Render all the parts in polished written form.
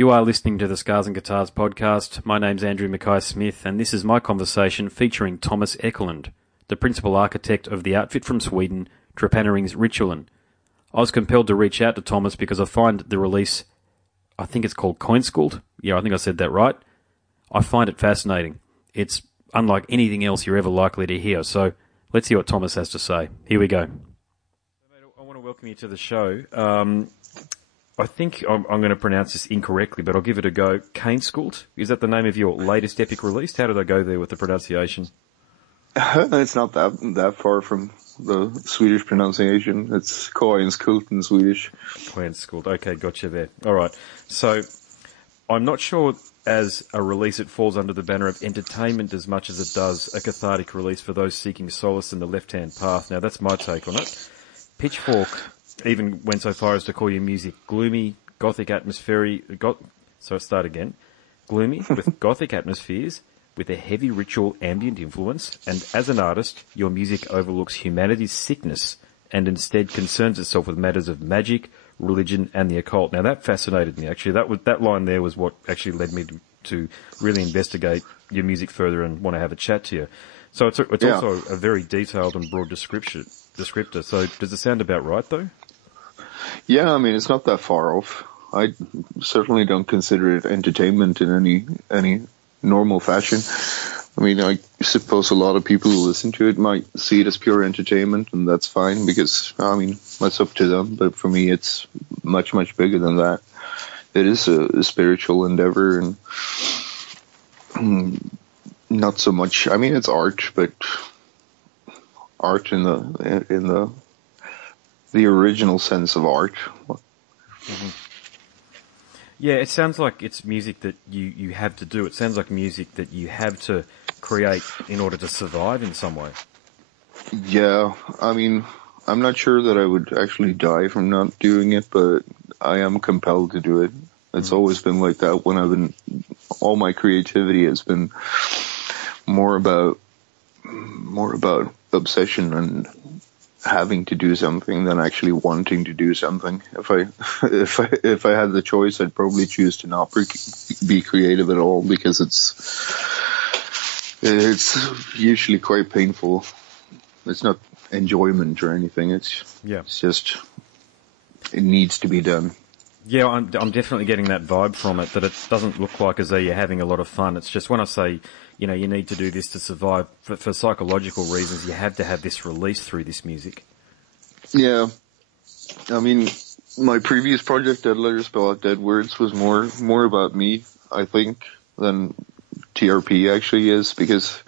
You are listening to the Scars and Guitars podcast. My name's Andrew Mackay-Smith, and this is my conversation featuring Thomas Ekelund, the principal architect of the outfit from Sweden, Trepaneringsritualen. I was compelled to reach out to Thomas because I find the release, I think it's called Kainskult. Yeah, I think I said that right. I find it fascinating. It's unlike anything else you're ever likely to hear. So let's hear what Thomas has to say. Here we go. I want to welcome you to the show. I think I'm going to pronounce this incorrectly, but I'll give it a go. Kainskult? Is that the name of your latest epic release? How did I go there with the pronunciation? It's not that far from the Swedish pronunciation. It's Kainskult in Swedish. Kainskult. Okay, gotcha there. All right. So I'm not sure as a release it falls under the banner of entertainment as much as it does a cathartic release for those seeking solace in the left-hand path. Now, that's my take on it. Pitchfork even went so far as to call your music gloomy, gothic atmosphere. Gloomy with gothic atmospheres, with a heavy ritual ambient influence, and as an artist, your music overlooks humanity's sickness and instead concerns itself with matters of magic, religion, and the occult. Now that fascinated me actually. That line there was what actually led me to really investigate your music further and want to have a chat to you. So it's also a very detailed and broad descriptor. So does it sound about right though? Yeah, I mean, it's not that far off. I certainly don't consider it entertainment in any normal fashion. I mean, I suppose a lot of people who listen to it might see it as pure entertainment, and that's fine because, I mean, that's up to them. But for me, it's much, much bigger than that. It is a spiritual endeavor, and not so much. I mean, it's art, but art in the original sense of art. Mm-hmm. Yeah, it sounds like it's music that you have to do. It sounds like music that you have to create in order to survive in some way. Yeah, I mean, I'm not sure that I would actually die from not doing it, but I am compelled to do it. It's always been like that when all my creativity has been more about obsession and having to do something than actually wanting to do something. If I had the choice, I'd probably choose to not be creative at all because it's usually quite painful. It's not enjoyment or anything. It's just it needs to be done. Yeah, I'm definitely getting that vibe from it, that it doesn't look like as though you're having a lot of fun. It's just when I say, you need to do this to survive, for psychological reasons, you have to have this release through this music. Yeah. I mean, my previous project, Dead Letters Spell Out Dead Words, was more about me, I think, than TRP actually is, because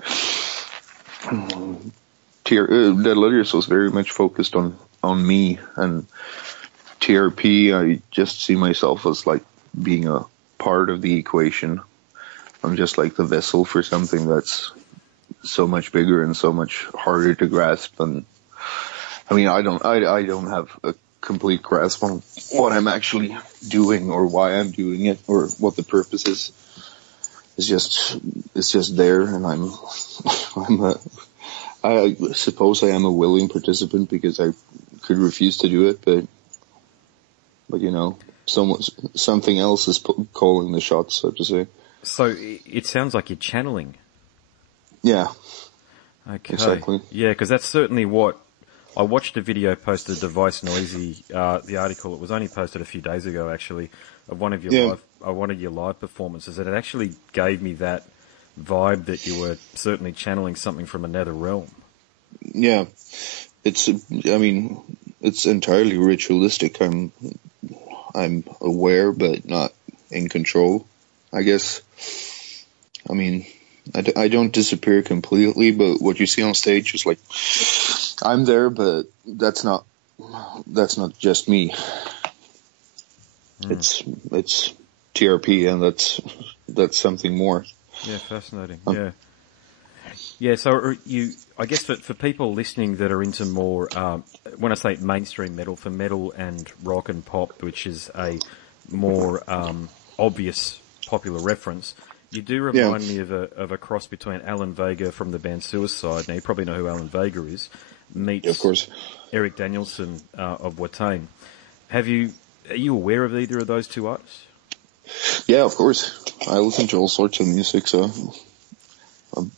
Dead Letters was very much focused on me, and TRP, I just see myself as like being a part of the equation. I'm just like the vessel for something that's so much bigger and so much harder to grasp. And I mean, I don't have a complete grasp on what I'm actually doing or why I'm doing it or what the purpose is. It's just there, and I suppose I am a willing participant because I could refuse to do it, but something else is calling the shots, so to say. So it sounds like you're channeling. Yeah. Okay. Exactly. Yeah, because that's certainly what I watched. A video posted, Device Noisy, the article. It was only posted a few days ago, actually, of one of your live performances, and it actually gave me that vibe that you were certainly channeling something from another realm. Yeah, it's entirely ritualistic. I'm aware, but not in control, I guess. I mean, I don't disappear completely, but what you see on stage is like, I'm there, but that's not just me. It's TRP, and that's something more. Yeah, fascinating. Yeah. So I guess for people listening that are into more, when I say mainstream metal, for metal and rock and pop, which is a more obvious popular reference, you do remind me of a cross between Alan Vega from the band Suicide. Now you probably know who Alan Vega is. Meets of course Eric Danielson of Watain. Are you aware of either of those two artists? Yeah, of course. I listen to all sorts of music, so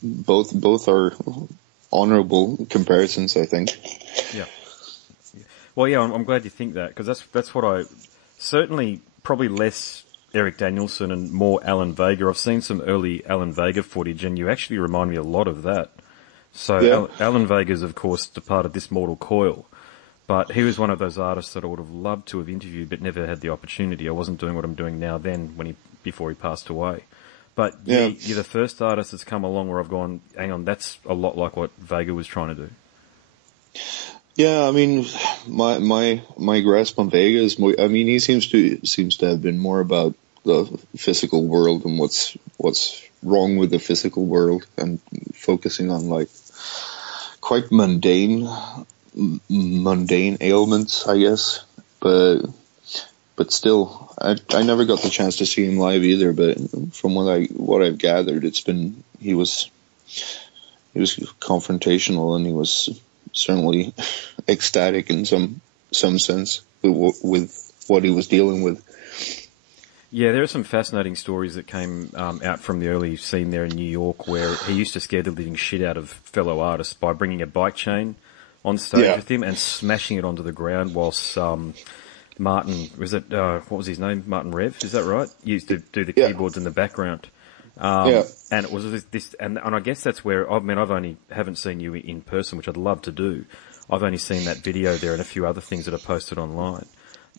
both are honorable comparisons, I think. Yeah. Well, yeah, I'm glad you think that, because that's what I certainly probably less Eric Danielson and more Alan Vega. I've seen some early Alan Vega footage, and you actually remind me a lot of that. So Yeah. Alan Vega's, of course, departed this mortal coil, but he was one of those artists that I would have loved to have interviewed, but never had the opportunity. I wasn't doing what I'm doing now then before he passed away. But Yeah. you're the first artist that's come along where I've gone, hang on, that's a lot like what Vega was trying to do. Yeah, I mean, my grasp on Vega is more. I mean, he seems to have been more about the physical world and what's wrong with the physical world, and focusing on like quite mundane ailments, I guess. But still, I never got the chance to see him live either. But from what I've gathered, he was confrontational, and he was certainly ecstatic in some sense with what he was dealing with. Yeah, there are some fascinating stories that came out from the early scene there in New York, where he used to scare the living shit out of fellow artists by bringing a bike chain on stage with him and smashing it onto the ground whilst Martin, what was his name? Martin Rev, is that right? He used to do the keyboards in the background. And it was this, and I guess that's where, I mean, haven't seen you in person, which I'd love to do. I've only seen that video there and a few other things that are posted online.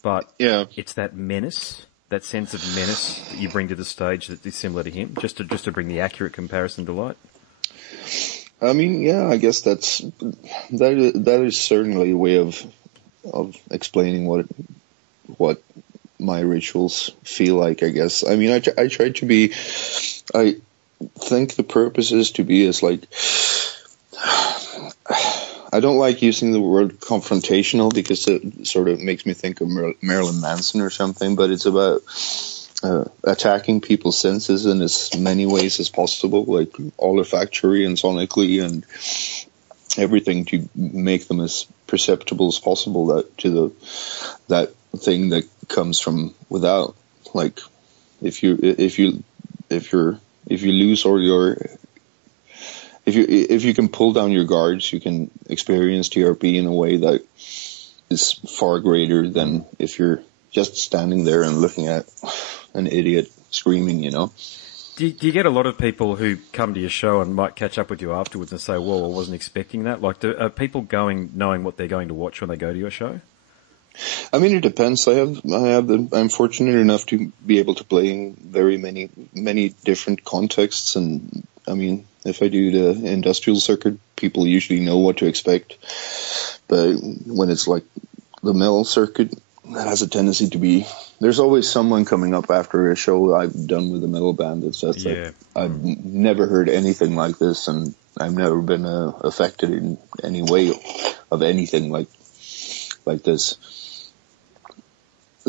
But it's that menace, that sense of menace that you bring to the stage that is similar to him, just to bring the accurate comparison to light. I mean, yeah, I guess that is certainly a way of explaining what my rituals feel like, I guess. I mean, I try to be, I think the purpose is to be as like, I don't like using the word confrontational because it sort of makes me think of Marilyn Manson or something, but it's about attacking people's senses in as many ways as possible, like olfactory and sonically and everything, to make them as perceptible as possible that thing that comes from without. Like if you lose all your, if you can pull down your guards, you can experience TRP in a way that is far greater than if you're just standing there and looking at an idiot screaming, you know. Do you get a lot of people who come to your show and might catch up with you afterwards and say, "Well, I wasn't expecting that"? Like, are people going knowing what they're going to watch when they go to your show? I mean, it depends. I'm fortunate enough to be able to play in very many different contexts, and I mean, if I do the industrial circuit, people usually know what to expect. But when it's like the metal circuit, that has a tendency to be, there's always someone coming up after a show I've done with a metal band that says like, I've never heard anything like this, and I've never been affected in any way of anything like this.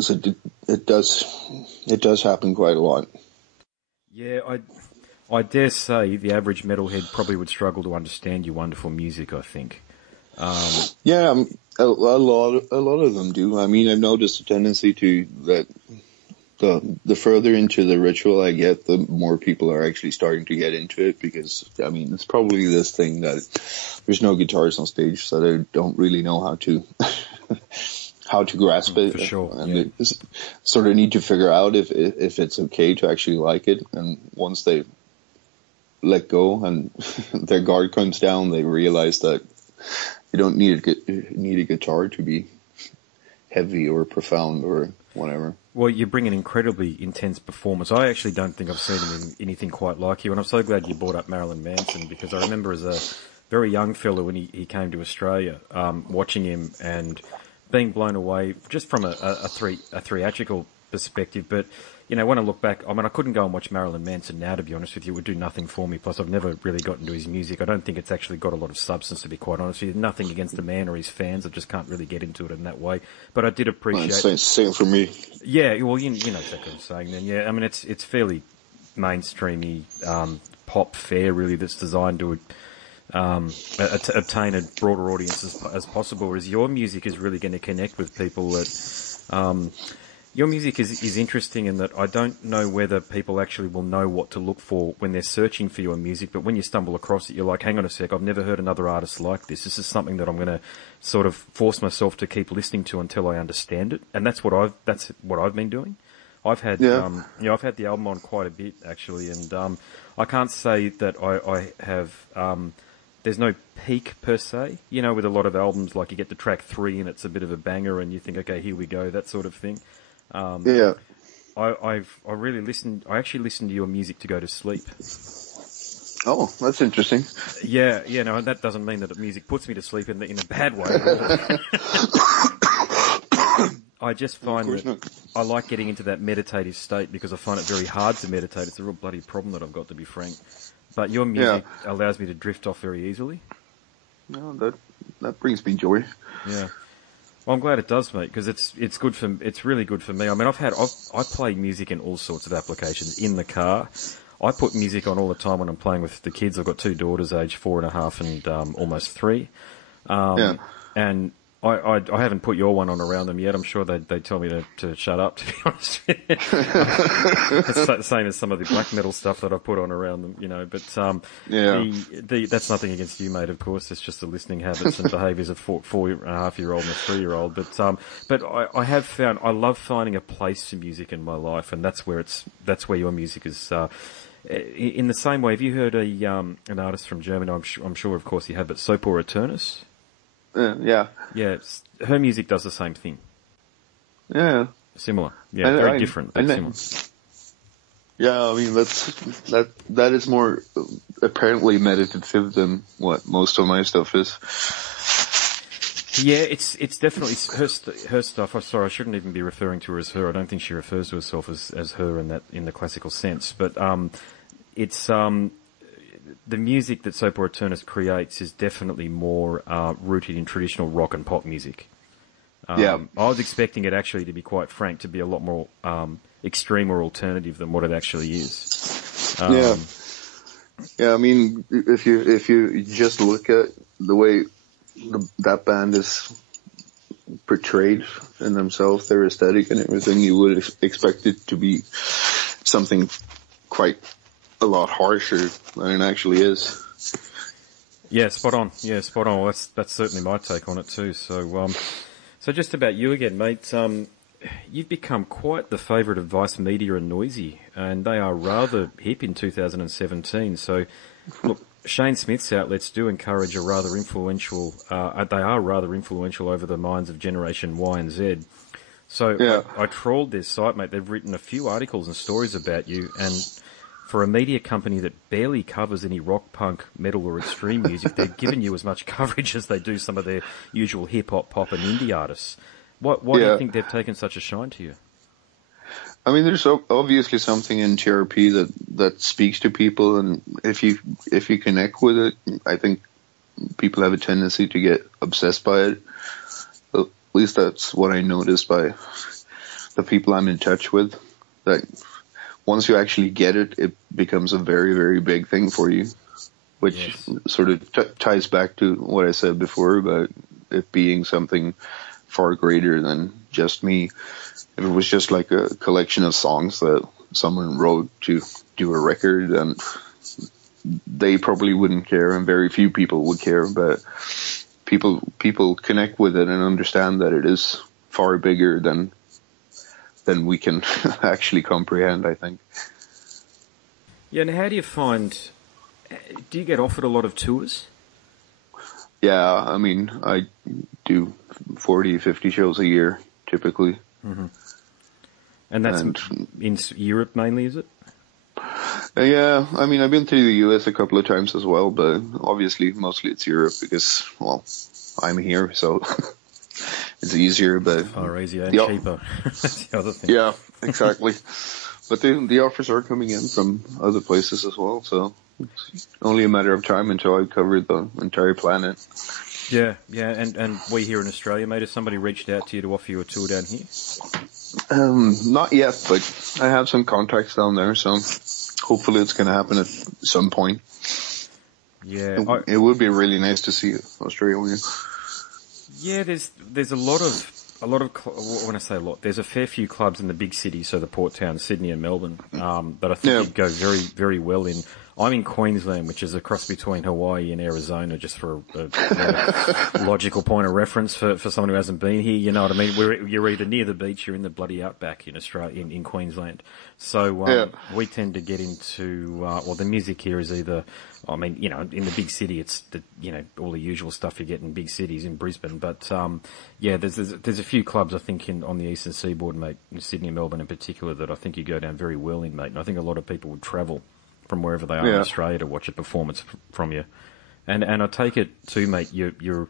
So it does happen quite a lot. Yeah, I dare say the average metalhead probably would struggle to understand your wonderful music, I think. Yeah, a lot of them do. I mean, I've noticed a tendency to that the further into the ritual I get, the more people are actually starting to get into it, because I mean, it's probably this thing that there's no guitars on stage, so they don't really know how to how to grasp it. For sure. And they sort of need to figure out if it's okay to actually like it. And once they let go and their guard comes down, they realize that you don't need a guitar to be heavy or profound or whatever. Well, you bring an incredibly intense performance. I actually don't think I've seen him in anything quite like you, and I'm so glad you brought up Marilyn Manson, because I remember as a very young fellow when he came to Australia, watching him and being blown away just from a theatrical perspective. But, you know, when I look back, I mean, I couldn't go and watch Marilyn Manson now, to be honest with you. It would do nothing for me. Plus, I've never really got into his music. I don't think it's actually got a lot of substance, to be quite honest with you. Nothing against the man or his fans. I just can't really get into it in that way. But I did appreciate... Same for me. Yeah, well, you know exactly what I'm saying then. Yeah, I mean, it's fairly mainstreamy pop fare, really, that's designed to obtain a broader audience as possible, whereas your music is really going to connect with people that... Your music is interesting in that I don't know whether people actually will know what to look for when they're searching for your music, but when you stumble across it, you're like, hang on a sec, I've never heard another artist like this. This is something that I'm going to sort of force myself to keep listening to until I understand it, and that's what I've been doing. I've had, I've had the album on quite a bit actually, and I can't say that I have. There's no peak per se, with a lot of albums, like you get to track 3 and it's a bit of a banger, and you think, okay, here we go, that sort of thing. I really listened. I actually listened to your music to go to sleep. Oh, that's interesting. Yeah, no, and that doesn't mean that the music puts me to sleep in a bad way. I just find that I like getting into that meditative state because I find it very hard to meditate. It's a real bloody problem that I've got, to be frank. But your music allows me to drift off very easily. No, that brings me joy. Yeah. Well, I'm glad it does, mate, because it's really good for me. I mean, I play music in all sorts of applications in the car. I put music on all the time when I'm playing with the kids. I've got 2 daughters, aged 4.5 and almost 3. And I haven't put your one on around them yet. I'm sure they'd tell me to shut up, to be honest with you. It's the same as some of the black metal stuff that I put on around them, But that's nothing against you, mate, of course. It's just the listening habits and behaviours of 4.5-year-old and a 3-year-old. But I have found I love finding a place for music in my life, and that's where your music is. In the same way, have you heard an artist from Germany? I'm sure, of course, you have, but Sopor Eternus. Yeah, her music does the same thing. Yeah, similar. Yeah, very different, but similar. Yeah, I mean that is more apparently meditative than what most of my stuff is. Yeah, it's definitely her stuff. I'm sorry, I shouldn't even be referring to her as her. I don't think she refers to herself as her in the classical sense. But it's the music that Sopor Eternus creates is definitely more rooted in traditional rock and pop music. I was expecting it actually, to be quite frank, to be a lot more extreme or alternative than what it actually is. I mean, if you just look at the way that band is portrayed in themselves, their aesthetic and everything, you would expect it to be something quite a lot harsher than it actually is. Yeah, spot on. Well, that's certainly my take on it too. So just about you again, mate. You've become quite the favourite of Vice Media and Noisy, and they are rather hip in 2017. So, look, Shane Smith's outlets do encourage a rather influential. They are rather influential over the minds of Generation Y and Z. So I trawled their site, mate. They've written a few articles and stories about you, and for a media company that barely covers any rock, punk, metal or extreme music, they've given you as much coverage as they do some of their usual hip-hop, pop and indie artists. Why do you think they've taken such a shine to you? I mean, there's obviously something in TRP that speaks to people, and if you connect with it, I think people have a tendency to get obsessed by it. At least that's what I noticed by the people I'm in touch with, that once you actually get it, it becomes a very, very big thing for you, which sort of ties back to what I said before about it being something far greater than just me. If it was just like a collection of songs that someone wrote to do a record, and they probably wouldn't care, and very few people would care, but people connect with it and understand that it is far bigger than we can actually comprehend, I think. Yeah, and how do you find, do you get offered a lot of tours? Yeah, I mean, I do 40, 50 shows a year, typically. Mm-hmm. And that's in Europe mainly, is it? Yeah, I mean, I've been to the US a couple of times as well, but obviously mostly it's Europe because, well, I'm here, so it's easier, but far easier and cheaper. That's the other thing. Yeah, exactly. But the offers are coming in from other places as well, so it's only a matter of time until I cover the entire planet. Yeah, and we here in Australia, mate, has somebody reached out to you to offer you a tour down here? Not yet, but I have some contacts down there, so hopefully it's going to happen at some point. Yeah. It would be really nice to see Australia. Yeah, there's a lot of a lot of, when I say a lot, there's a fair few clubs in the big cities, so the port towns, Sydney and Melbourne, that I think you'd go very, very well in. I'm in Queensland, which is a cross between Hawaii and Arizona, just for a logical point of reference for someone who hasn't been here. You know what I mean? You're either near the beach, you're in the bloody outback in Australia, in Queensland. So we tend to get into, the music here is either, I mean, you know, in the big city, it's all the usual stuff you get in big cities in Brisbane. But there's a few clubs I think on the eastern seaboard, mate, in Sydney and Melbourne in particular, that I think you go down very well in, mate. And I think a lot of people would travel from wherever they are in Australia to watch a performance from you. And I take it too, mate, you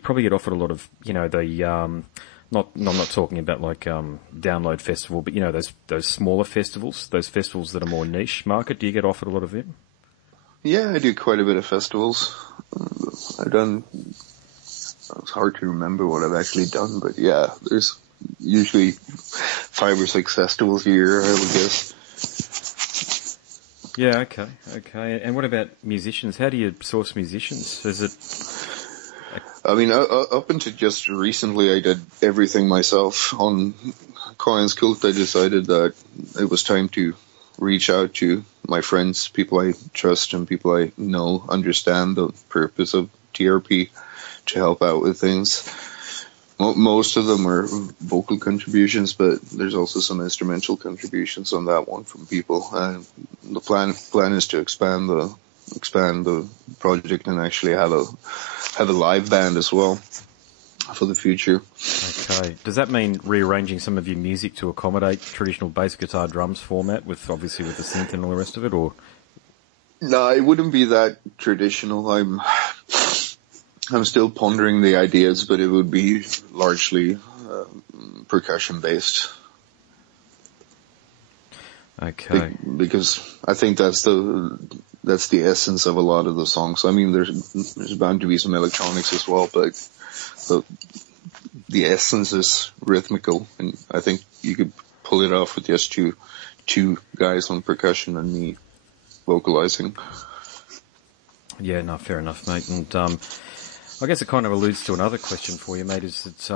probably get offered a lot of, you know, I'm not talking about like Download Festival, but you know, those smaller festivals, those festivals that are more niche market. Do you get offered a lot of them? Yeah, I do quite a bit of festivals. It's hard to remember what I've actually done, but yeah, there's usually 5 or 6 festivals a year, I would guess. Yeah, okay. And what about musicians? How do you source musicians? Is it... I mean, up until just recently, I did everything myself. On Kainskult, I decided that it was time to reach out to my friends, people I trust and people I know understand the purpose of TRP, to help out with things. Most of them are vocal contributions, but there's also some instrumental contributions on that one from people. The plan is to expand the project and actually have a live band as well for the future. Okay. Does that mean rearranging some of your music to accommodate traditional bass guitar drums format, with the synth and all the rest of it, or? No, it wouldn't be that traditional. I'm still pondering the ideas, but it would be largely percussion based. Okay. Because I think that's the essence of a lot of the songs. I mean, there's bound to be some electronics as well, but the essence is rhythmical, and I think you could pull it off with just two guys on percussion and me vocalizing. Yeah, no, fair enough, mate. And I guess it kind of alludes to another question for you, mate. Is it's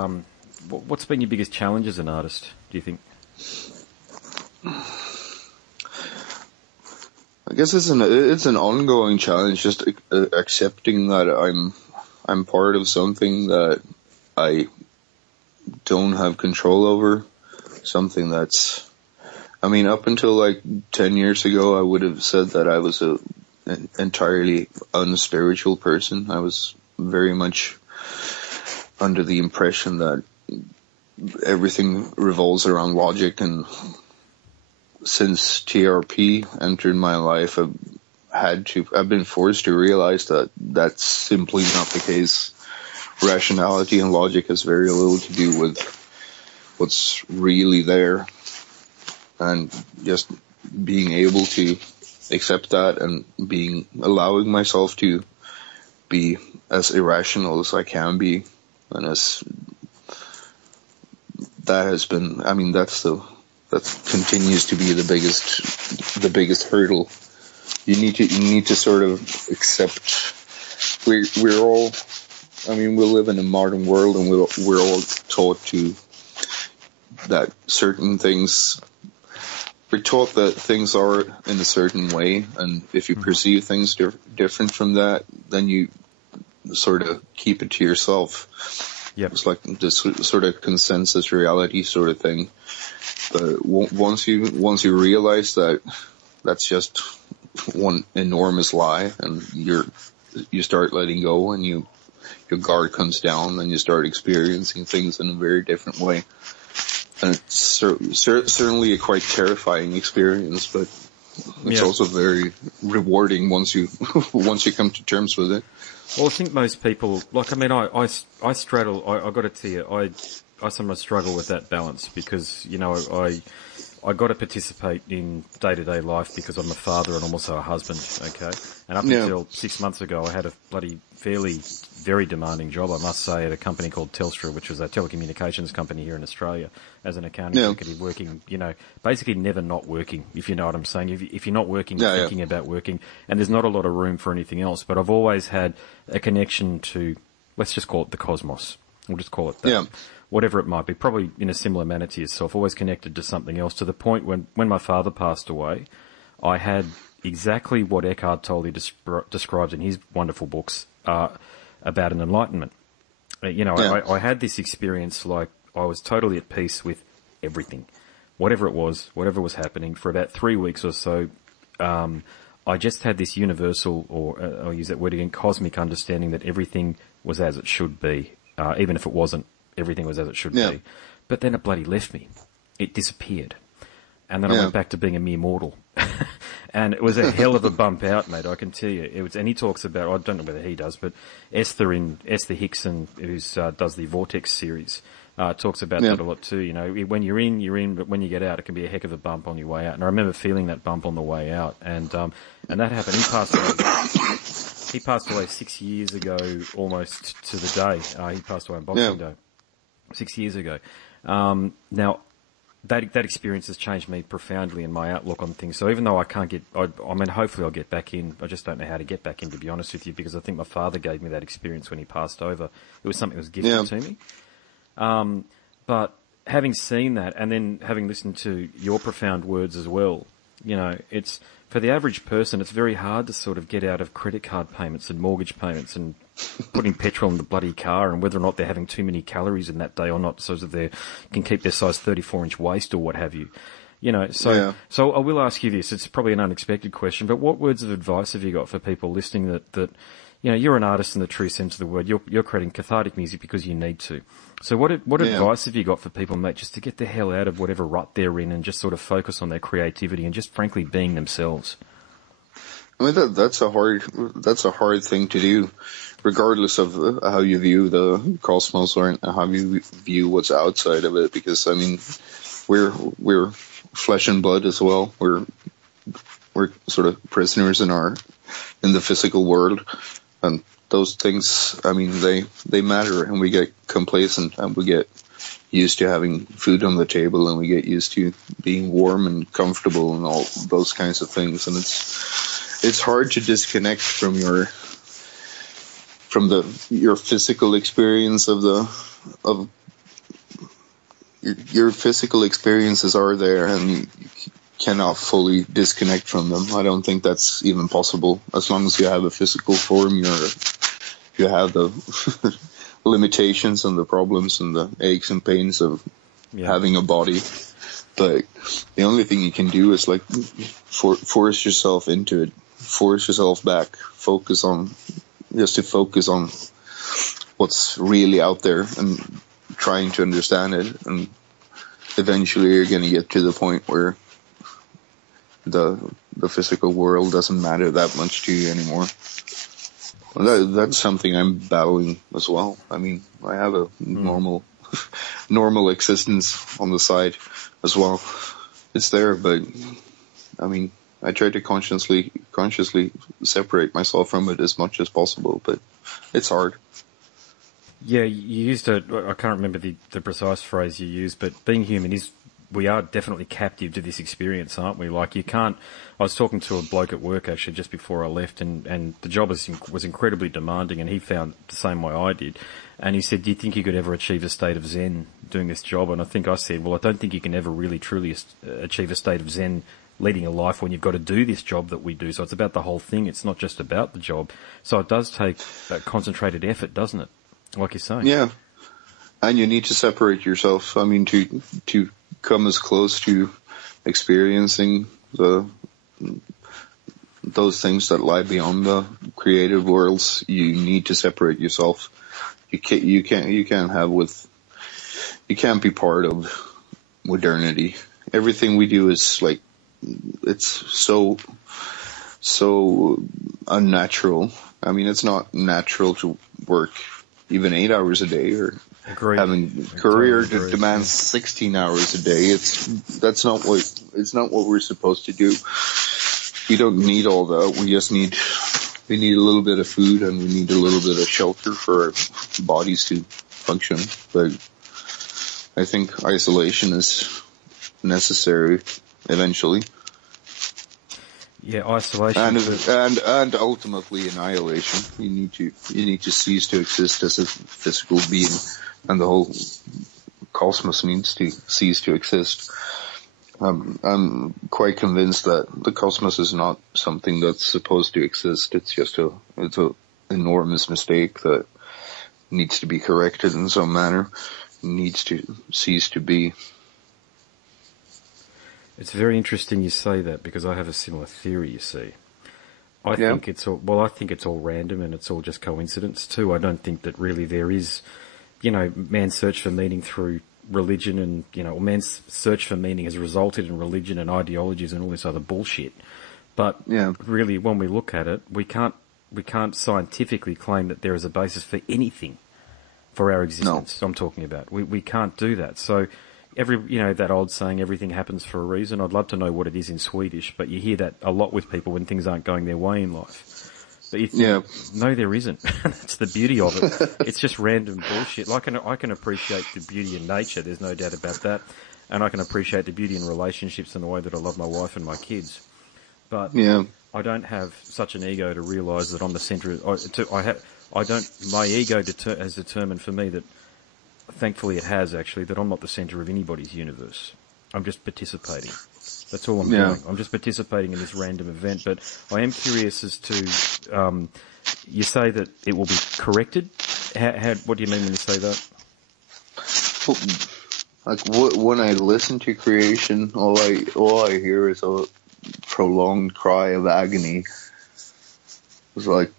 what's been your biggest challenge as an artist, do you think? I guess it's an ongoing challenge, just accepting that I'm part of something that I don't have control over. Something that's, I mean, up until like 10 years ago, I would have said that I was an entirely unspiritual person. I was very much under the impression that everything revolves around logic, and since TRP entered my life, I've been forced to realize that that's simply not the case. Rationality and logic has very little to do with what's really there, and just being able to accept that and allowing myself to be as irrational as I can be, and that continues to be the biggest hurdle. You need to sort of accept we're all, I mean, we live in a modern world, and we're all taught that certain things, we're taught that things are in a certain way, and if you perceive things different from that, then you sort of keep it to yourself. Yep. It's like this sort of consensus reality sort of thing. But once you realize that that's just one enormous lie, and you start letting go, and your guard comes down, and you start experiencing things in a very different way. And it's certainly a quite terrifying experience, but it's also very rewarding once you come to terms with it. Well, I think most people, like, I mean, I straddle, I got to tell you, I sometimes struggle with that balance, because, you know, I got to participate in day-to-day life because I'm a father and I'm also a husband, okay? And up until 6 months ago, I had a very demanding job, I must say, at a company called Telstra, which was a telecommunications company here in Australia, as an account executive, working, you know, basically never not working, if you know what I'm saying. If you're not working, you're thinking about working, and there's not a lot of room for anything else. But I've always had a connection to, let's just call it the cosmos. We'll just call it that. Yeah. Whatever it might be, probably in a similar manner to yourself, always connected to something else, to the point when my father passed away, I had exactly what Eckhart Tolle describes in his wonderful books about an enlightenment. I had this experience like I was totally at peace with everything, whatever it was, whatever was happening. For about 3 weeks or so, I just had this universal, or I'll use that word again, cosmic understanding that everything was as it should be, even if it wasn't. Everything was as it should be. But then it bloody left me. It disappeared. And then I went back to being a mere mortal. And it was a hell of a bump out, mate, I can tell you. And he talks about, I don't know whether he does, but Esther Hickson, who does the Vortex series, talks about that a lot too. You know, when you're in, but when you get out, it can be a heck of a bump on your way out. And I remember feeling that bump on the way out. And that happened. He passed away 6 years ago, almost to the day. He passed away on Boxing Day. 6 years ago. Now, that experience has changed me profoundly in my outlook on things. So even though I can't hopefully I'll get back in. I just don't know how to get back in, to be honest with you, because I think my father gave me that experience when he passed over. It was something that was gifted to me. But having seen that, and then having listened to your profound words as well, you know, it's, for the average person, it's very hard to sort of get out of credit card payments and mortgage payments and putting petrol in the bloody car, and whether or not they're having too many calories in that day or not, so that they can keep their size 34-inch waist or what have you. You know, so I will ask you this. It's probably an unexpected question, but what words of advice have you got for people listening that you know, you're an artist in the true sense of the word. You're creating cathartic music because you need to. So what advice have you got for people, mate, just to get the hell out of whatever rut they're in and just sort of focus on their creativity and just frankly being themselves? I mean, that's a hard thing to do, regardless of how you view the cosmos or how you view what's outside of it. Because I mean, we're flesh and blood as well. We're sort of prisoners in the physical world, and those things, I mean, they matter, and we get complacent, and we get used to having food on the table, and we get used to being warm and comfortable and all those kinds of things, and it's hard to disconnect from your physical experience your physical experiences are there, and you cannot fully disconnect from them. I don't think that's even possible. As long as you have a physical form, you have the limitations and the problems and the aches and pains of having a body. But the only thing you can do is like force yourself into it, force yourself back, focus on what's really out there and trying to understand it. And eventually you're going to get to the point where the physical world doesn't matter that much to you anymore. That's something I'm battling as well. I mean, I have a normal existence on the side as well. It's there, but I mean, I try to consciously separate myself from it as much as possible, but it's hard. Yeah, you used I can't remember the precise phrase you used, but being human we are definitely captive to this experience, aren't we? Like, you can't, I was talking to a bloke at work actually just before I left, and the job was incredibly demanding, and he found the same way I did. And he said, do you think you could ever achieve a state of Zen doing this job? And I think I said, well, I don't think you can ever really truly achieve a state of Zen leading a life when you've got to do this job that we do. So it's about the whole thing. It's not just about the job. So it does take concentrated effort, doesn't it? Like you're saying. Yeah. And you need to separate yourself. I mean, to come as close to experiencing those things that lie beyond the creative worlds, you need to separate yourself. You can't be part of modernity. Everything we do is like, it's so unnatural. I mean, it's not natural to work even 8 hours a day, or having career that demands 16 hours a day. It's not what we're supposed to do. We don't need all that. We need a little bit of food, and we need a little bit of shelter for our bodies to function. But I think isolation is necessary eventually. Yeah, isolation. And ultimately annihilation. You need to cease to exist as a physical being, and the whole cosmos needs to cease to exist. I'm quite convinced that the cosmos is not something that's supposed to exist. It's just it's a enormous mistake that needs to be corrected in some manner, needs to cease to be. It's very interesting you say that, because I have a similar theory, you see. I think it's all random and it's all just coincidence too. I don't think that really there is, man's search for meaning through religion and, man's search for meaning has resulted in religion and ideologies and all this other bullshit. But really, when we look at it, we can't scientifically claim that there is a basis for anything for our existence. No. I'm talking about. We can't do that. So that old saying, everything happens for a reason. I'd love to know what it is in Swedish, but you hear that a lot with people when things aren't going their way in life. But you think, no, there isn't. That's the beauty of it. It's just random bullshit. I can appreciate the beauty in nature. There's no doubt about that. And I can appreciate the beauty in relationships and the way that I love my wife and my kids. But I don't have such an ego to realise that I'm the centre. My ego has determined for me that, thankfully it has actually, that I'm not the centre of anybody's universe. I'm just participating. That's all I'm doing. I'm just participating in this random event. But I am curious as to, you say that it will be corrected. What do you mean when you say that? When I listen to creation, all I hear is a prolonged cry of agony. It's like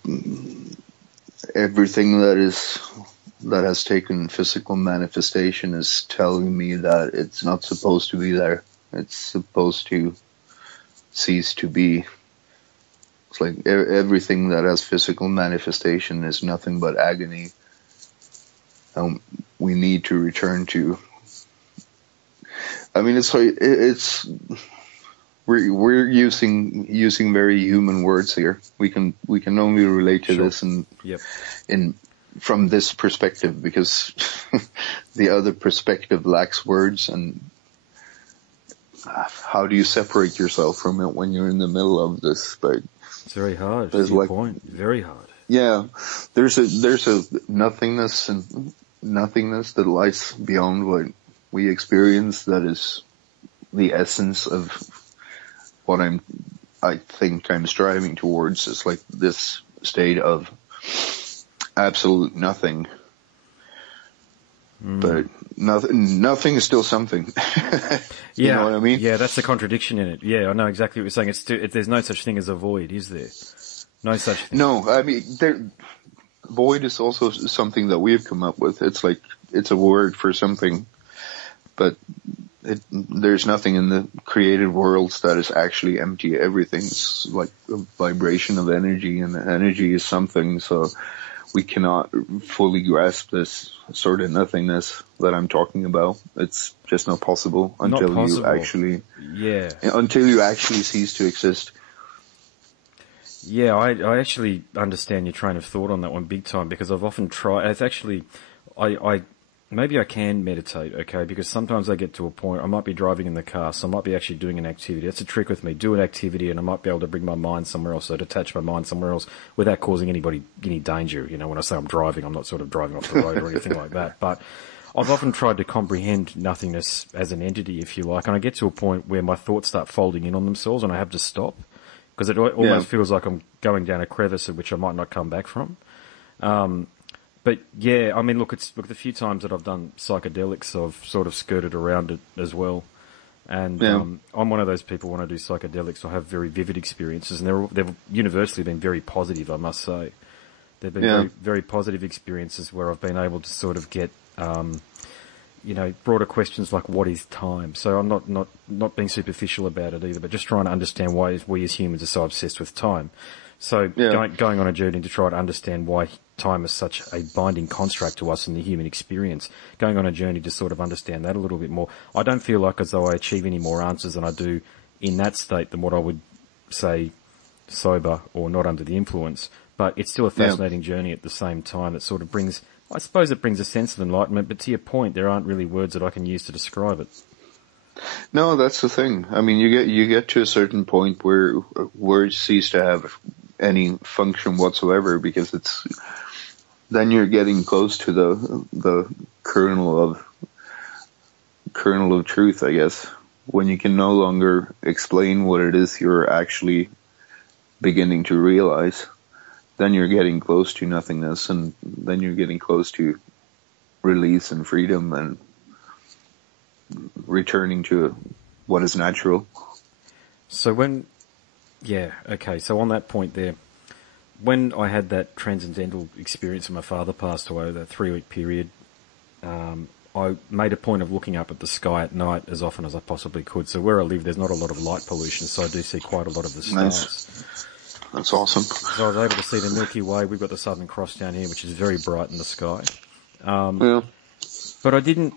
everything that has taken physical manifestation is telling me that it's not supposed to be there. It's supposed to cease to be. It's like everything that has physical manifestation is nothing but agony. We need to return to. I mean, we're using very human words here. We can only relate to this from this perspective, because the other perspective lacks words. And how do you separate yourself from it when you're in the middle of this? But it's very hard. That's your point. Very hard. Yeah, there's a nothingness that lies beyond what we experience. That is the essence of what I think I'm striving towards. It's like this state of absolute nothing. But nothing is still something. You know what I mean? Yeah, that's the contradiction in it. Yeah, I know exactly what you're saying. There's no such thing as a void, is there? No such thing. No, I mean, void is also something that we've come up with. It's like, it's a word for something, but there's nothing in the created worlds that is actually empty. Everything's like a vibration of energy, and energy is something, so we cannot fully grasp this sort of nothingness that I'm talking about. It's just not possible until you actually cease to exist. Yeah, I actually understand your train of thought on that one big time, because I've often tried. It's actually, maybe I can meditate, okay, because sometimes I get to a point, I might be driving in the car, so I might be actually doing an activity. That's a trick with me. Do an activity and I might be able to bring my mind somewhere else, so detach my mind somewhere else without causing anybody any danger. When I say I'm driving, I'm not sort of driving off the road or anything like that. But I've often tried to comprehend nothingness as an entity, if you like, and I get to a point where my thoughts start folding in on themselves and I have to stop, because it almost feels like I'm going down a crevice of which I might not come back from. But yeah, I mean, look, the few times that I've done psychedelics, I've sort of skirted around it as well. And I'm one of those people, when I do psychedelics, I have very vivid experiences, and they've universally been very positive, I must say. They've been very, very positive experiences where I've been able to sort of get, broader questions like, what is time? So I'm not being superficial about it either, but just trying to understand why we as humans are so obsessed with time. So going on a journey to try to understand why time is such a binding construct to us in the human experience, going on a journey to sort of understand that a little bit more. I don't feel like as though I achieve any more answers than I do in that state than what I would say sober or not under the influence, but it's still a fascinating journey at the same time that sort of brings, I suppose it brings a sense of enlightenment, but to your point, there aren't really words that I can use to describe it. No, that's the thing. I mean, you get to a certain point where words cease to have any function whatsoever, because then you're getting close to the kernel of truth, I guess. When you can no longer explain what it is you're actually beginning to realize, then you're getting close to nothingness, and then you're getting close to release and freedom and returning to what is natural. So so on that point there, when I had that transcendental experience and my father passed away, that 3-week period, I made a point of looking up at the sky at night as often as I possibly could. So where I live, there's not a lot of light pollution, so I do see quite a lot of the stars. Nice. That's awesome. So I was able to see the Milky Way. We've got the Southern Cross down here, which is very bright in the sky. Yeah. But I didn't.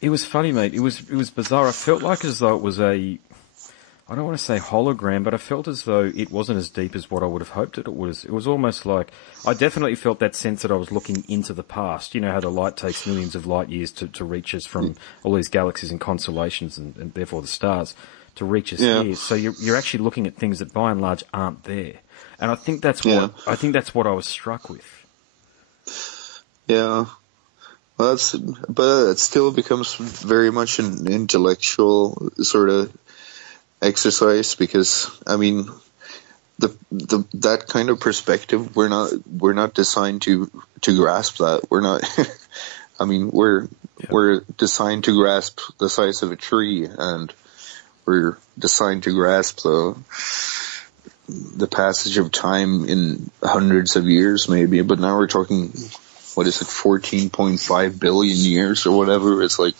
It was funny, mate. It was bizarre. I felt like as though it was I don't want to say hologram, but I felt as though it wasn't as deep as what I would have hoped it was. It was almost like, I definitely felt that sense that I was looking into the past. You know how the light takes millions of light years to reach us from all these galaxies and constellations and therefore the stars to reach us here. So you're actually looking at things that by and large aren't there. And I think that's what I was struck with. Yeah. Well, but it still becomes very much an intellectual sort of exercise, because I mean, that kind of perspective, we're not designed to grasp that. We're not. I mean, we're designed to grasp the size of a tree, and we're designed to grasp the passage of time in hundreds of years, maybe. But now we're talking, what is it, 14.5 billion years or whatever? It's like,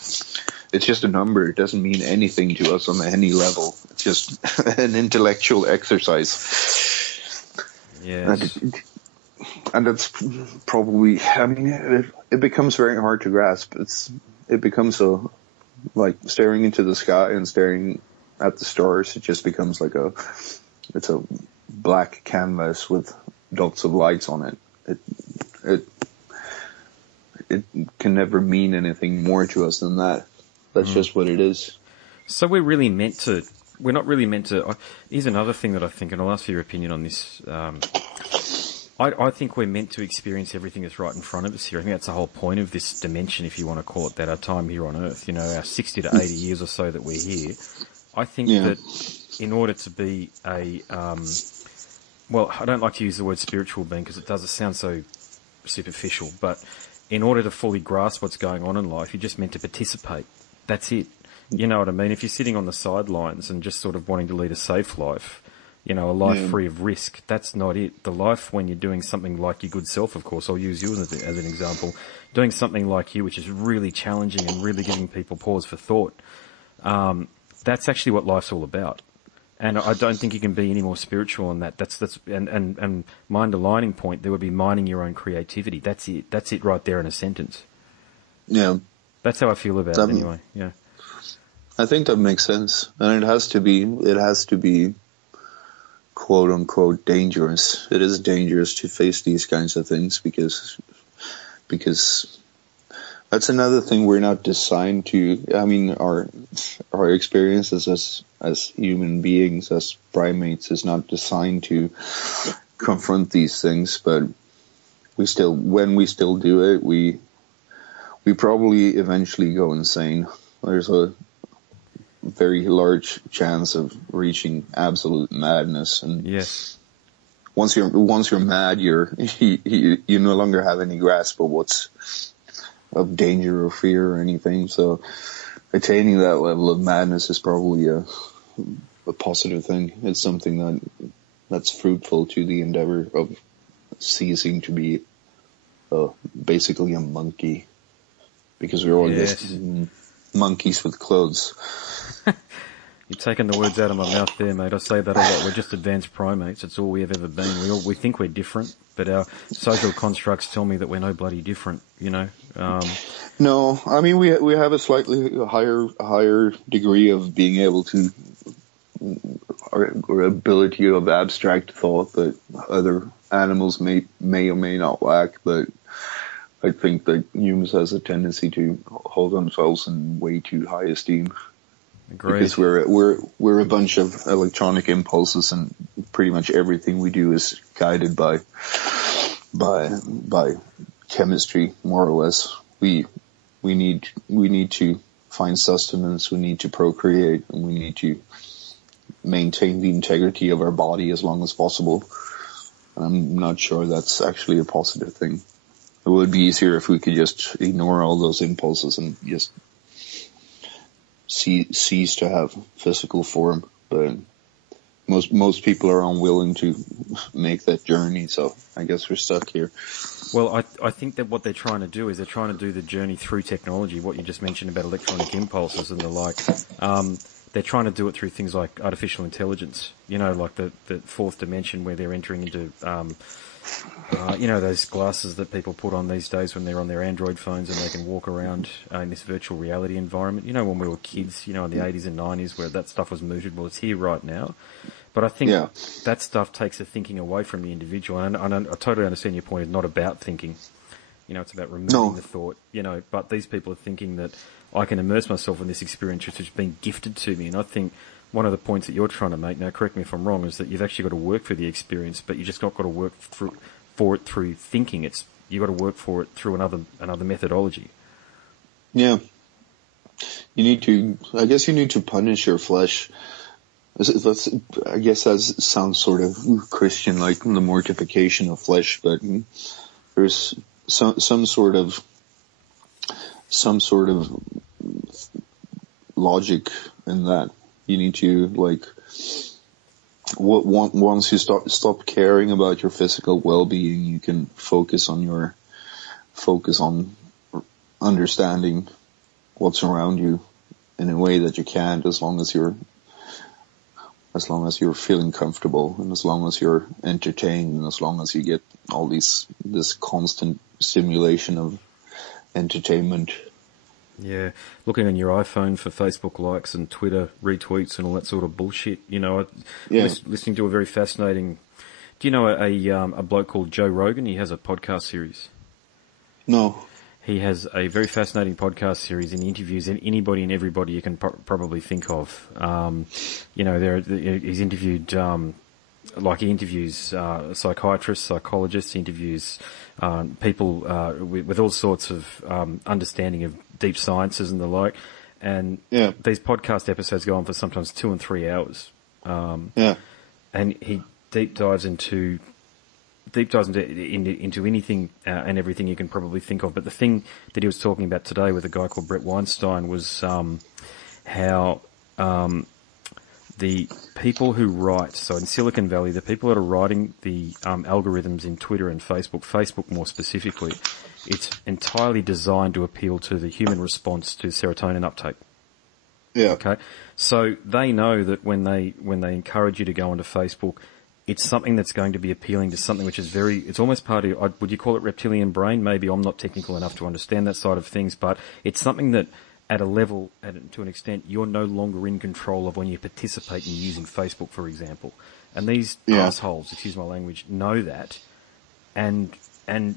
it's just a number. It doesn't mean anything to us on any level. It's just an intellectual exercise. Yes. And that's probably, I mean, it becomes very hard to grasp. It becomes like staring into the sky and staring at the stars. It just becomes like it's a black canvas with dots of lights on it. It can never mean anything more to us than that. That's just what it is. So we're not really meant to, here's another thing that I think, and I'll ask for your opinion on this. I think we're meant to experience everything that's right in front of us here. I think that's the whole point of this dimension, if you want to call it that, our time here on Earth, our 60 to 80 years or so that we're here. I think that in order to be I don't like to use the word spiritual being because it sound so superficial, but in order to fully grasp what's going on in life, you're just meant to participate. That's it. You know what I mean? If you're sitting on the sidelines and just sort of wanting to lead a safe life, a life free of risk, that's not it. The life when you're doing something like your good self, of course, I'll use you as an example, doing something like you, which is really challenging and really giving people pause for thought, that's actually what life's all about. And I don't think you can be any more spiritual than that. And my underlining point, there would be mining your own creativity. That's it. That's it right there in a sentence. Yeah. That's how I feel about it anyway. Yeah. I think that makes sense. And it has to be quote unquote dangerous. It is dangerous to face these kinds of things because that's another thing we're not designed to. I mean, our experiences as human beings, as primates, is not designed to confront these things. But when we still do it, we probably eventually go insane. There's a very large chance of reaching absolute madness, and yes. Once you're mad, you no longer have any grasp of what's of danger or fear or anything. So attaining that level of madness is probably a positive thing. It's something that's fruitful to the endeavor of ceasing to be basically a monkey, because we're all just monkeys with clothes. You're taking the words out of my mouth there, mate. I say that a lot. We're just advanced primates. It's all we have ever been. We think we're different, but our social constructs tell me that we're no bloody different, No, I mean, we have a slightly higher degree of being able to, or ability of abstract thought that other animals may or may not lack, but I think that humans has a tendency to hold themselves in way too high esteem. Agreed. Because we're a bunch of electronic impulses, and pretty much everything we do is guided by chemistry, more or less. We need to find sustenance, we need to procreate, and we need to maintain the integrity of our body as long as possible. And I'm not sure that's actually a positive thing. It would be easier if we could just ignore all those impulses and just cease to have physical form. But most people are unwilling to make that journey, so I guess we're stuck here. Well, I think that what they're trying to do is they're trying to do the journey through technology, what you just mentioned about electronic impulses and the like. They're trying to do it through things like artificial intelligence, like the fourth dimension, where they're entering into, those glasses that people put on these days when they're on their Android phones and they can walk around in this virtual reality environment. When we were kids, in the 80s and 90s where that stuff was mooted. Well, it's here right now. But I think that stuff takes the thinking away from the individual. And I totally understand your point. It's not about thinking. It's about removing the thought, but these people are thinking that I can immerse myself in this experience which has been gifted to me. And I think one of the points that you're trying to make, now correct me if I'm wrong, is that you've actually got to work for the experience, but you just not got to work for it through thinking. You've got to work for it through another methodology. Yeah. I guess you need to punish your flesh. I guess that sounds sort of Christian, like the mortification of flesh, but there's some sort of logic in that. You need to, once you stop caring about your physical well-being, you can focus on understanding what's around you in a way that you can't, as long as you're feeling comfortable, and as long as you're entertained, and as long as you get all this constant stimulation of entertainment. Yeah, looking on your iPhone for Facebook likes and Twitter retweets and all that sort of bullshit. Listening to a very fascinating. Do you know a bloke called Joe Rogan? He has a podcast series. No. He has a very fascinating podcast series, and he interviews anybody and everybody you can probably think of. He's interviewed, he interviews psychiatrists, psychologists, he interviews people with all sorts of understanding of deep sciences and the like. And these podcast episodes go on for sometimes 2 and 3 hours. And he deep dives into anything and everything you can probably think of. But the thing that he was talking about today with a guy called Brett Weinstein was how the people who write, so in Silicon Valley, the people that are writing the algorithms in Twitter and Facebook more specifically, it's entirely designed to appeal to the human response to serotonin uptake. Yeah. Okay. So they know that when they encourage you to go onto Facebook, it's something that's going to be appealing to something which is it's almost part of, would you call it reptilian brain? Maybe I'm not technical enough to understand that side of things, but it's something that at a level, to an extent, you're no longer in control of when you participate in using Facebook, for example. And these assholes, excuse my language, know that. And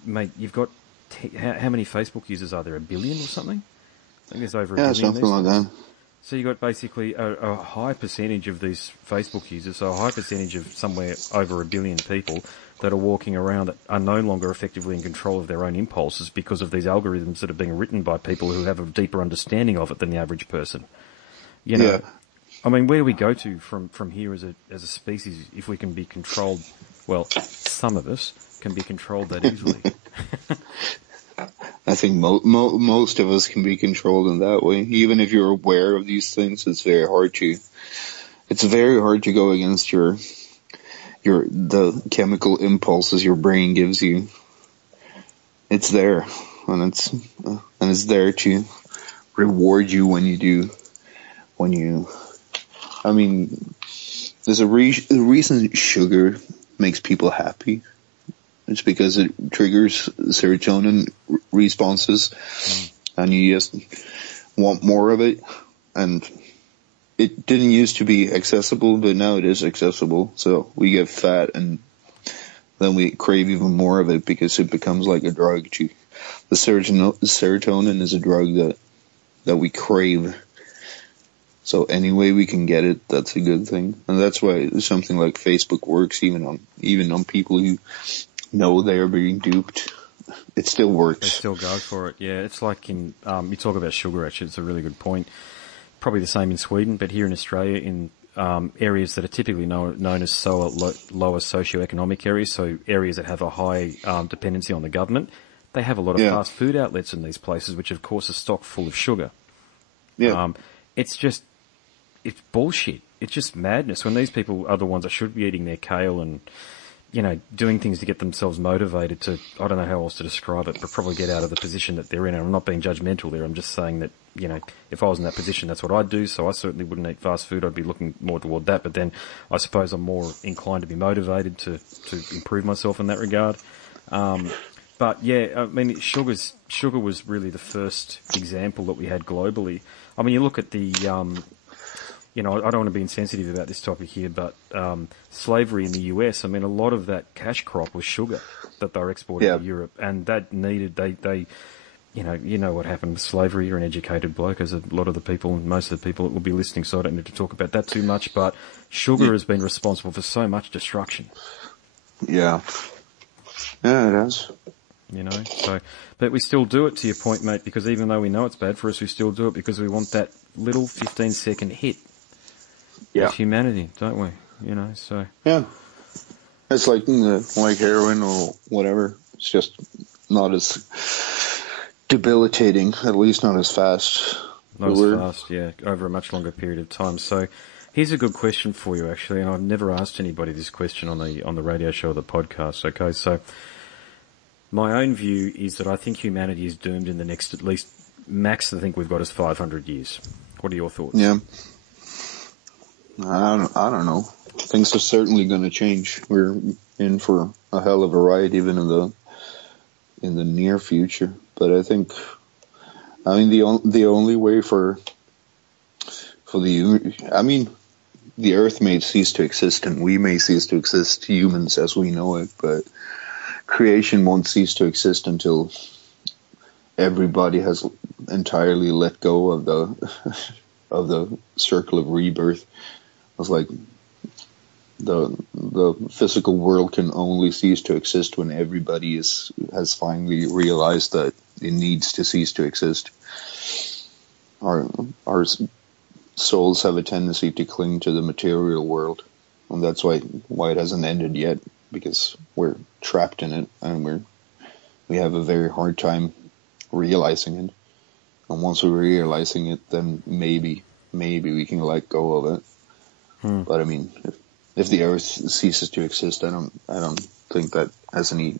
mate, you've got, how many Facebook users are there? 1 billion or something? I think there's over 1 billion. Yeah, something like that. So you've got basically a high percentage of these Facebook users, so a high percentage of somewhere over 1 billion people that are walking around that are no longer effectively in control of their own impulses because of these algorithms that are being written by people who have a deeper understanding of it than the average person. I mean, where do we go to from here as a species if we can be controlled? Well, some of us can be controlled that easily. I think most of us can be controlled in that way. Even if you're aware of these things, it's very hard to go against the chemical impulses your brain gives you. It's there, and it's there to reward you when you do. I mean, there's the reason sugar makes people happy. It's because it triggers serotonin responses, and you just want more of it. And it didn't used to be accessible, but now it is accessible. So we get fat, and then we crave even more of it because it becomes like a drug. Serotonin is a drug that we crave. So any way we can get it, that's a good thing. And that's why something like Facebook works, even on people who know they are being duped. It still works. They still go for it. Yeah, it's like you talk about sugar, actually. It's a really good point. Probably the same in Sweden, but here in Australia, in areas that are typically known as lower socioeconomic areas, so areas that have a high dependency on the government, they have a lot of fast food outlets in these places, which of course are stocked full of sugar. Yeah. It's bullshit. It's just madness when these people are the ones that should be eating their kale and, doing things to get themselves motivated to, I don't know how else to describe it, but probably get out of the position that they're in. And I'm not being judgmental there. I'm just saying that, if I was in that position, that's what I'd do. So I certainly wouldn't eat fast food. I'd be looking more toward that. But then I suppose I'm more inclined to be motivated to improve myself in that regard. But yeah, I mean, sugar was really the first example that we had globally. I mean, you look at the, I don't want to be insensitive about this topic here, but slavery in the US, I mean, a lot of that cash crop was sugar that they were exporting to Europe, and that needed, you know what happened with slavery. You're an educated bloke, as a lot of the people, most of the people that will be listening, so I don't need to talk about that too much, but sugar has been responsible for so much destruction. Yeah. Yeah, it has. So, but we still do it, to your point, mate, because even though we know it's bad for us, we still do it because we want that little 15-second hit of humanity, don't we? So. Yeah. It's like heroin or whatever. It's just not as debilitating, at least not as fast. Not as fast, yeah, over a much longer period of time. So here's a good question for you, actually, and I've never asked anybody this question on the radio show or the podcast, okay? So my own view is that I think humanity is doomed in the next, at least, max I think we've got is 500 years. What are your thoughts? Yeah. I don't know. Things are certainly going to change. We're in for a hell of a ride, even in the near future. But I think, the only way the Earth may cease to exist and we may cease to exist, humans as we know it, but creation won't cease to exist until everybody has entirely let go of the circle of rebirth. It's like the physical world can only cease to exist when everybody has finally realized that it needs to cease to exist. Our souls have a tendency to cling to the material world, and that's why it hasn't ended yet, because we're trapped in it and we have a very hard time realizing it. And once we're realizing it, then maybe we can let go of it. But I mean, if the Earth ceases to exist, I don't think that has any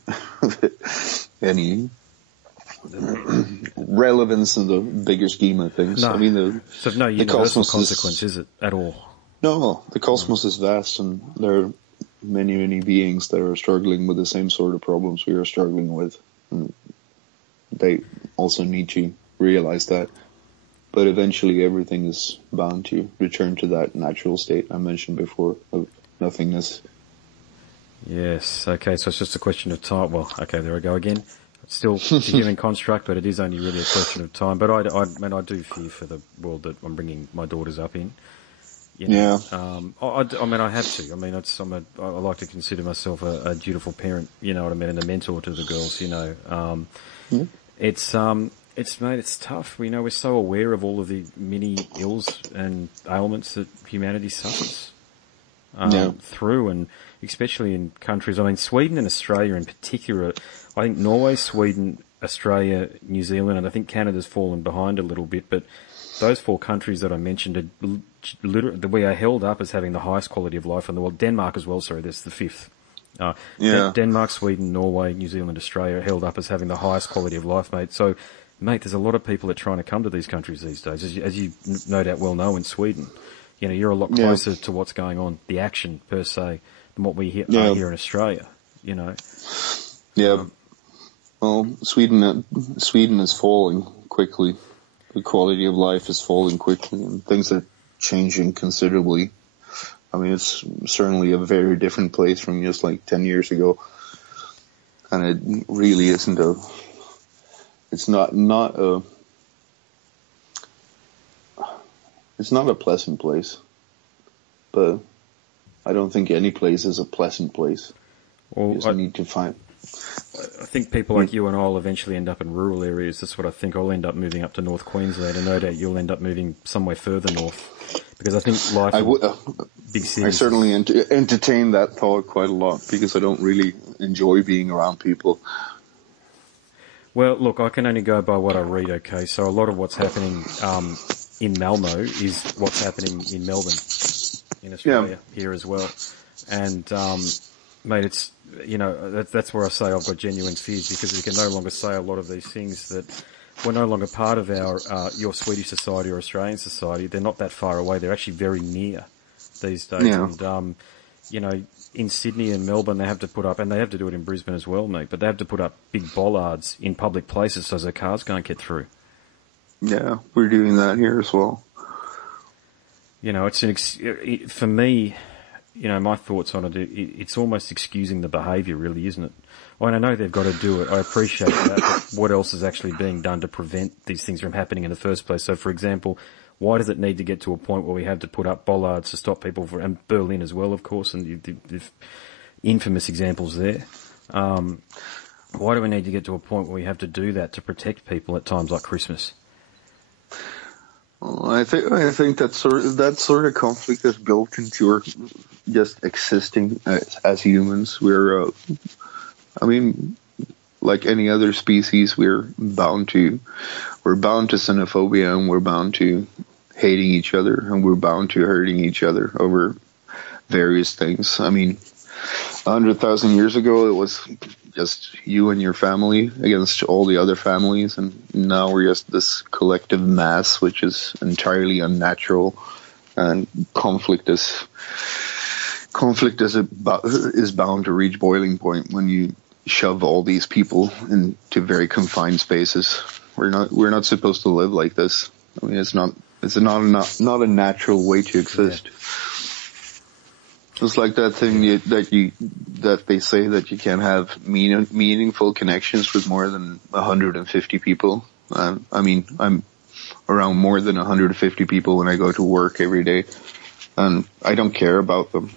relevance in the bigger scheme of things. No. I mean, so no universal consequence, is it, at all? No, the cosmos is vast, and there are many, many beings that are struggling with the same sort of problems we are struggling with. And they also need to realize that. But eventually everything is bound to return to that natural state I mentioned before of nothingness. Yes, okay, so it's just a question of time. Well, okay, there I go again. It's still a human construct, but it is only really a question of time. But I do fear for the world that I'm bringing my daughters up in. Yeah. I have to. I mean, I like to consider myself a dutiful parent, you know what I mean, and a mentor to the girls, It's tough. We're so aware of all of the many ills and ailments that humanity suffers through, and especially in countries. I mean, Sweden and Australia in particular. I think Norway, Sweden, Australia, New Zealand, and I think Canada's fallen behind a little bit. But those four countries that I mentioned we are held up as having the highest quality of life in the world. Denmark as well. Sorry, that's the fifth. Denmark, Sweden, Norway, New Zealand, Australia are held up as having the highest quality of life, mate. So, mate, there's a lot of people that are trying to come to these countries these days, as you no doubt well know in Sweden. You're a lot closer to what's going on, the action per se, than what we are here in Australia, Yeah. Well, Sweden is falling quickly. The quality of life is falling quickly, and things are changing considerably. I mean, it's certainly a very different place from just like 10 years ago. And it really isn't it's not it's not a pleasant place, but I don't think any place is a pleasant place. Well, You just need to find. I think people like you and I will eventually end up in rural areas. That's what I think. I'll end up moving up to North Queensland, and no doubt you'll end up moving somewhere further north. Because I think life big cities. I certainly entertain that thought quite a lot because I don't really enjoy being around people. Well, look, I can only go by what I read, okay? So a lot of what's happening in Malmo is what's happening in Melbourne, in Australia, here as well. And, mate, it's, that's where I say I've got genuine fears, because we can no longer say a lot of these things that we're no longer part of your Swedish society or Australian society. They're not that far away. They're actually very near these days. Yeah. And, in Sydney and Melbourne, they have to put up, and they have to do it in Brisbane as well, mate, but they have to put up big bollards in public places so their cars can't get through. Yeah, we're doing that here as well. It's for me, my thoughts on it, it's almost excusing the behaviour, really, isn't it? I know they've got to do it. I appreciate that, but what else is actually being done to prevent these things from happening in the first place? So, for example, why does it need to get to a point where we have to put up bollards to stop people and Berlin as well, of course, and the infamous examples there. Why do we need to get to a point where we have to do that to protect people at times like Christmas? Well, I think that sort of conflict is built into our just existing as humans. We're, like any other species, we're bound to xenophobia, and we're bound to hating each other, and we're bound to hurting each other over various things. 100,000 years ago, it was just you and your family against all the other families, and now we're just this collective mass, which is entirely unnatural, and conflict is bound to reach boiling point when you shove all these people into very confined spaces. We're not supposed to live like this. It's not a natural way to exist. Yeah. It's like that thing that they say that you can't have meaningful connections with more than 150 people. I'm around more than 150 people when I go to work every day, and I don't care about them.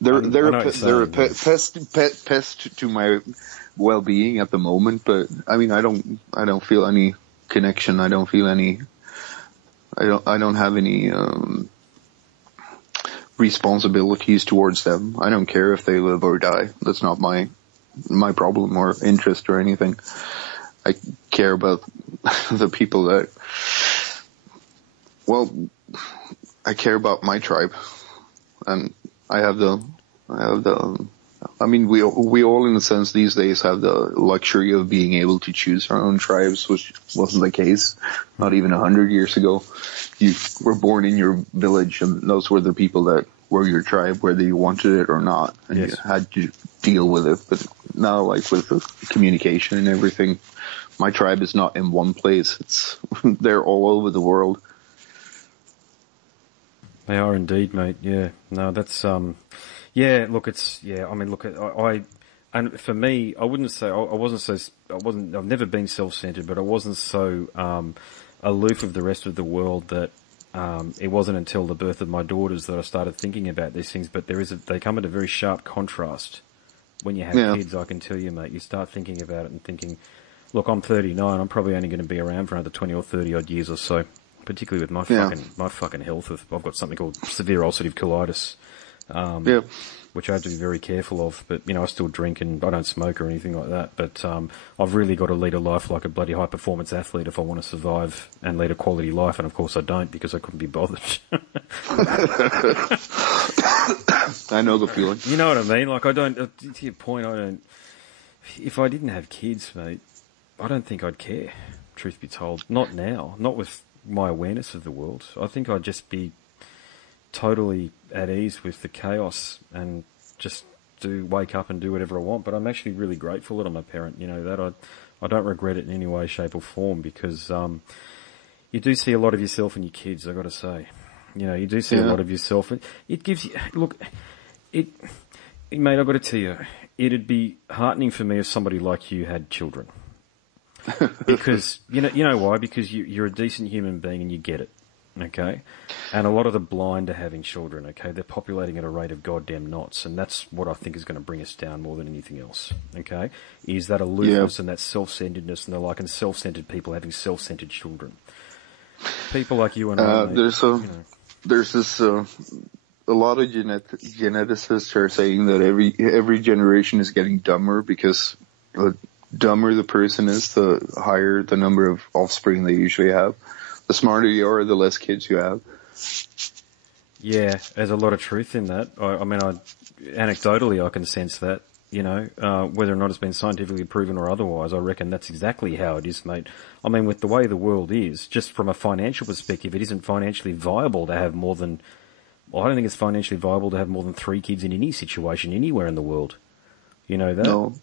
They're a pest to my well-being at the moment, but I don't feel any connection. I don't have any responsibilities towards them. I don't care if they live or die. That's not my problem or interest or anything. I care about the people that, I care about my tribe, and we all in a sense these days have the luxury of being able to choose our own tribes, which wasn't the case not even 100 years ago. You were born in your village, and those were the people that were your tribe, whether you wanted it or not, and yes, you had to deal with it. But now, like with the communication and everything, my tribe is not in one place. They're all over the world. They are indeed, mate. Yeah. No, that's, and for me, I've never been self-centered, but I wasn't so, aloof of the rest of the world that, it wasn't until the birth of my daughters that I started thinking about these things, but they come at a very sharp contrast. When you have kids, I can tell you, mate, you start thinking about it and thinking, look, I'm 39, I'm probably only going to be around for another 20 or 30 odd years or so. Particularly with my fucking health. I've got something called severe ulcerative colitis, which I have to be very careful of. But, I still drink and I don't smoke or anything like that. But I've really got to lead a life like a bloody high-performance athlete if I want to survive and lead a quality life. And, of course, I don't because I couldn't be bothered. I know the feeling. You know what I mean? Like, to your point, if I didn't have kids, mate, I don't think I'd care, truth be told. Not now. Not with my awareness of the world. I think I'd just be totally at ease with the chaos and just wake up and do whatever I want. But I'm actually really grateful that I'm a parent, that I don't regret it in any way, shape or form, because you do see a lot of yourself in your kids, I've got to say. You do see a lot of yourself, and it gives you, mate, I've got to tell you, it'd be heartening for me if somebody like you had children. Because, you know why? Because you're a decent human being and you get it, okay? And a lot of the blind are having children, okay? They're populating at a rate of goddamn knots, and that's what I think is going to bring us down more than anything else, okay? Is that aloofness and that self-centeredness, and the like, and self-centered people having self-centered children. People like you and I, there's this, a lot of geneticists are saying that every generation is getting dumber because the dumber the person is, the higher the number of offspring they usually have. The smarter you are, the less kids you have. Yeah, there's a lot of truth in that. I mean, anecdotally, I can sense that, whether or not it's been scientifically proven or otherwise, I reckon that's exactly how it is, mate. I mean, with the way the world is, just from a financial perspective, it isn't financially viable to have more than, I don't think it's financially viable to have more than 3 kids in any situation anywhere in the world. You know that? No.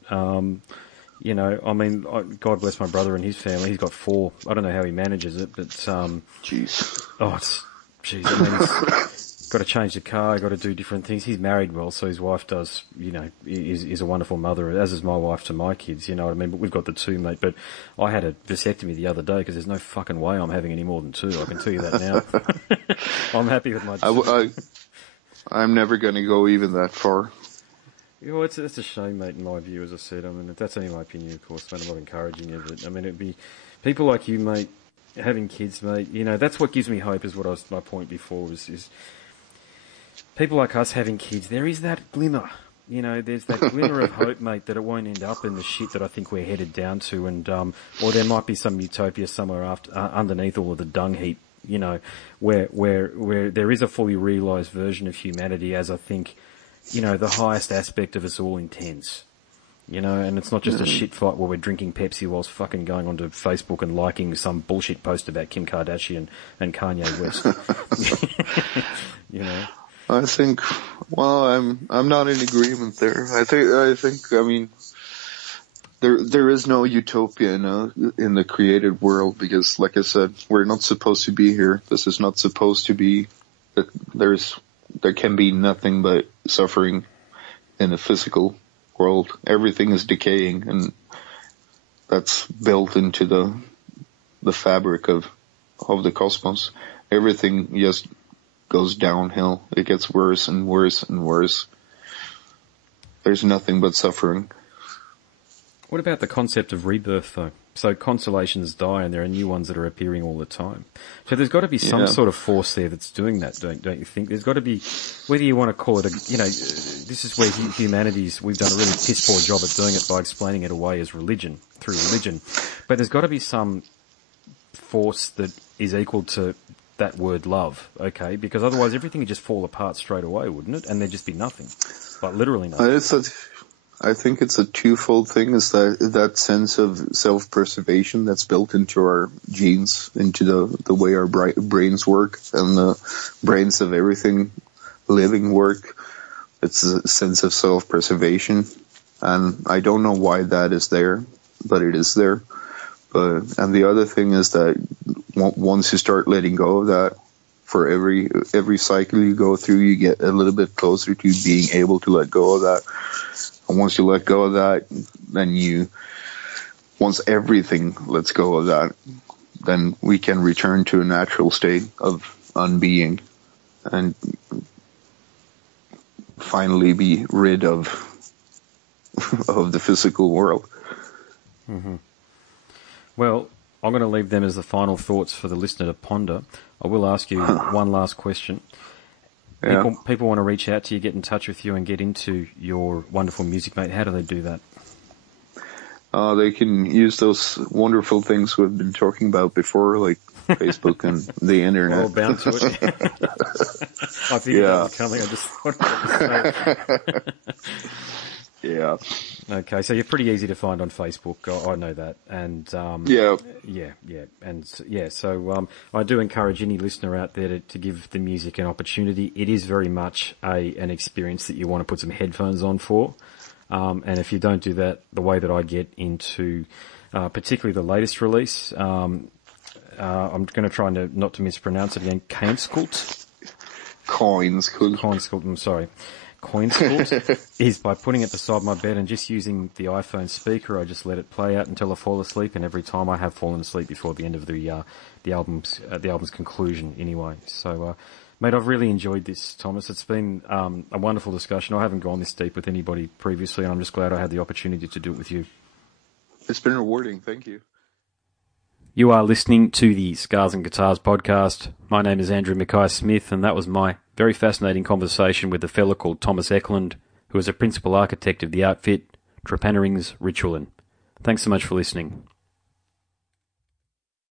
I mean, God bless my brother and his family. He's got 4. I don't know how he manages it, but, Jeez. Jeez, I mean, he's got to change the car, got to do different things. He's married well, so his wife does, is a wonderful mother, as is my wife to my kids, you know what I mean? But we've got the 2, mate. But I had a vasectomy the other day because there's no fucking way I'm having any more than 2. I can tell you that now. I'm happy with my 2. I'm never going to go even that far. It's a shame, mate, in my view, as I said. I mean, that's only my opinion, of course, mate. I'm not encouraging you, but, I mean, it'd be people like you, mate, having kids, mate, that's what gives me hope, is what my point before is people like us having kids, there is that glimmer, there's that glimmer of hope, mate, that it won't end up in the shit that I think we're headed down to, and, or there might be some utopia somewhere underneath all of the dung heap, where there is a fully realised version of humanity as I think, the highest aspect of us all intends. And it's not just a shit fight where we're drinking Pepsi whilst fucking going onto Facebook and liking some bullshit post about Kim Kardashian and Kanye West. I think, I'm not in agreement there. I think, there is no utopia in the created world because, like I said, we're not supposed to be here. This is not supposed to be, there can be nothing but suffering in the physical world. Everything is decaying, and that's built into the fabric of the cosmos. Everything just goes downhill. It gets worse and worse and worse. There's nothing but suffering. What about the concept of rebirth, though? So constellations die and there are new ones that are appearing all the time. So there's got to be some sort of force there that's doing that, don't you think? There's got to be, whether you want to call it this is where we've done a really piss poor job at doing it by explaining it away as religion, through religion. But there's got to be some force that is equal to that word love, okay? Because otherwise everything would just fall apart straight away, wouldn't it? And there'd just be nothing. Like literally nothing. I think it's a twofold thing, is that sense of self-preservation that's built into our genes, into the way our brains work and the brains of everything living work. It's a sense of self-preservation, and I don't know why that is there, but it is there. And the other thing is that once you start letting go of that, for every cycle you go through, you get a little bit closer to being able to let go of that. And once you let go of that, then once everything lets go of that, then we can return to a natural state of unbeing and finally be rid of the physical world. Mm-hmm. Well, I'm going to leave them as the final thoughts for the listener to ponder. I will ask you one last question. People want to reach out to you, get in touch with you, and get into your wonderful music, mate. How do they do that? They can use those wonderful things we've been talking about before, like Facebook and the internet. Well, bound to it. I figured that was coming. I just thought Yeah. Okay, so you're pretty easy to find on Facebook. I know that, and So I do encourage any listener out there to give the music an opportunity. It is very much an experience that you want to put some headphones on for, and if you don't do that, the way that I get into, particularly the latest release, I'm going to try not to mispronounce it again. Kainskult. Kainskult. I'm sorry. Kainskult is by putting it beside my bed and just using the iPhone speaker. I just let it play out until I fall asleep, and every time I have fallen asleep before the end of the album's conclusion. Anyway, so mate, I've really enjoyed this, Thomas. It's been a wonderful discussion. I haven't gone this deep with anybody previously, and I'm just glad I had the opportunity to do it with you. It's been rewarding. Thank you. You are listening to the Scars and Guitars podcast. My name is Andrew Mackay-Smith, and that was my very fascinating conversation with a fellow called Thomas Ekelund, who is a principal architect of the outfit Trepaneringsritualen. Thanks so much for listening.